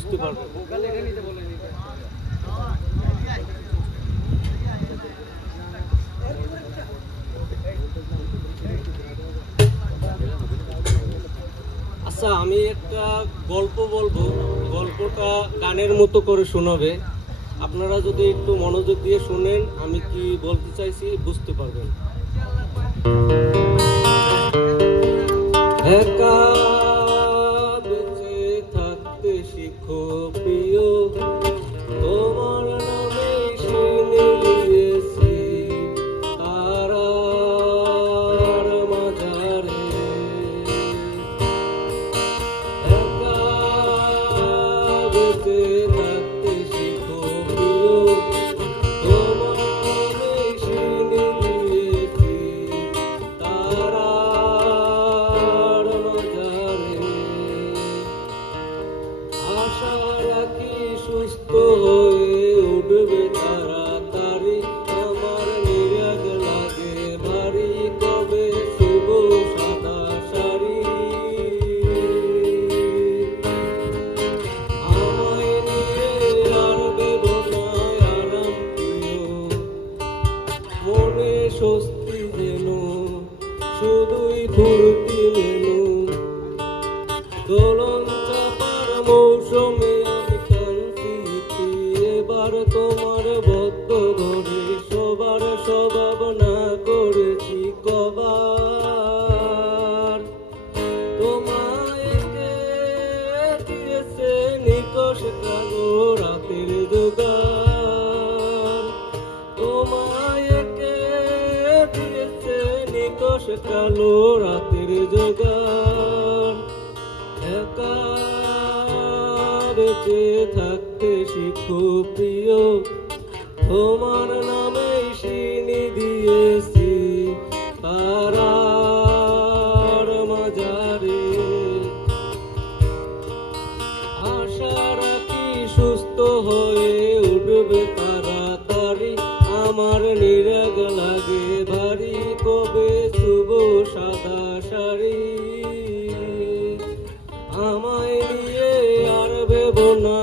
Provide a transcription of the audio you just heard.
বুঝতে পারবেন। আচ্ছা, আমি একটা গল্প বলবো, গল্পটা গানের মতো করে শোনাবে। আপনারা যদি একটু মনোযোগ দিয়ে শুনেন, আমি কি বলতে চাইছি বুঝতে পারবেন। একা বেঁচে থাকতে শিখো প্রিয়, তোমার নামে শুনে দিয়েছি তারার মাঝারে। একা বেঁচে থাকতে শিখো প্রিয়, তোমার নামে শুনে দিয়েছি তারার মাঝারে। আশা রাখি সুস্থ হয়ে উঠবে তাড়াতাড়ি, আমার নিরাগ লাগে ভারী, কবে শুভ সাদা শাড়ি। আমায় নিয়ে আর দেব না আরাম প্রিয়, মনে স্বস্তি যেন শুধুই ফুর্তি মেনু। দোলন চাপার মৌসুমে আমি কান্তি, এবার তোমার বদ্ধ ঘরে সবার স্বভাব না করেছি কবার। তোমায় কে দিয়েছে নিকষ কালো রাতের জোগাড়, তোমায় কে দিয়েছে নিকষ কালো রাতের জোগাড়। একা বেঁচে থাকতে শিখো প্রিয়, তোমার নামে শিনি দিয়েছি তারার মাঝারে। আশা রাখি সুস্থ হয়ে উঠবে তাড়াতাড়ি, আমার নিরাগ লাগে ভারী, কবে শুভ সাদা শাড়ি। আমায় নিয়ে আর ভেবো না